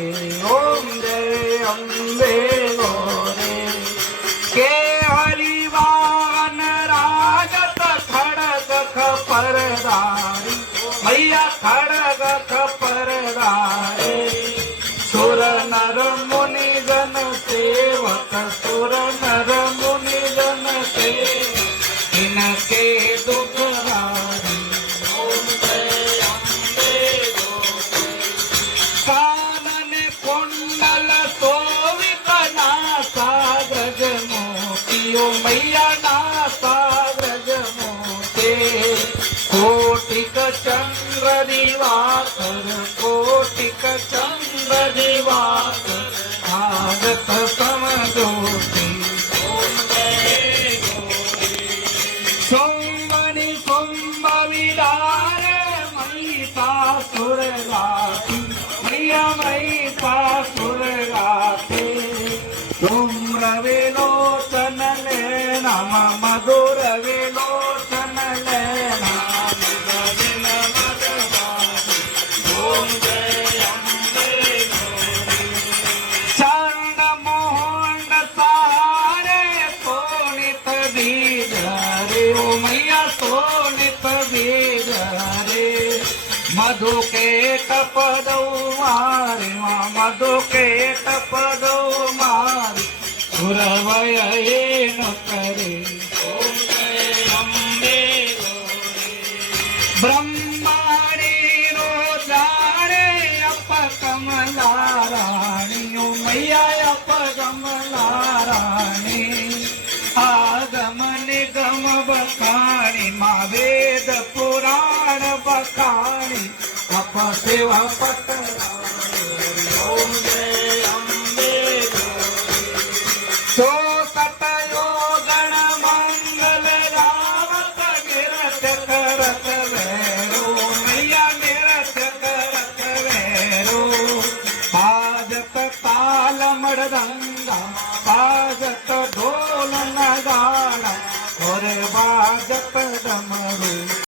ओम जय अम्बे गौरे के हरिवान राजत खड़ग खपरदारी मैया खड़ग खपरदारी सुर नर मुनि जन सेवक सुर नर मुनि जन सेवक इनके दुख हारी ओम जय अम्बे गौरे कानन कुंडल सोवित नासा ब्रज मोतियो मैया नासा ब्रज मोते कोटिक चंद्र दिवाकर कोटिक चंद्र दिवाकर भागत समदोषी ओम जय गौरी सोमनि कुंभ विदार महिषासुर गाती मैया महिषासुर गाते धूम्र विलोचन लेना मधुर विलोचन लेना ओम जय अम्बे गौरी चरण मोहन सहारे सोनित बीज रे ओ मैया सोनित बीज रे मधु के टपदौ मारे मधु के टपदौ मारे सुरवय न करे ओम जय अम्बे गौरी ब्रह्माणी रोजारे अप कमला रानी ओ मैया अप कमला रानी आगम निगम बखाणी मा वेद पुराण बखाणी अप सेवा पटराणी ओम जय अम्बे गौरी सो कटयो गण मंगल रावत निरत करत वैरो मैया निरत करत वैरो बाजत ताल मृदंगा बाजत ढोल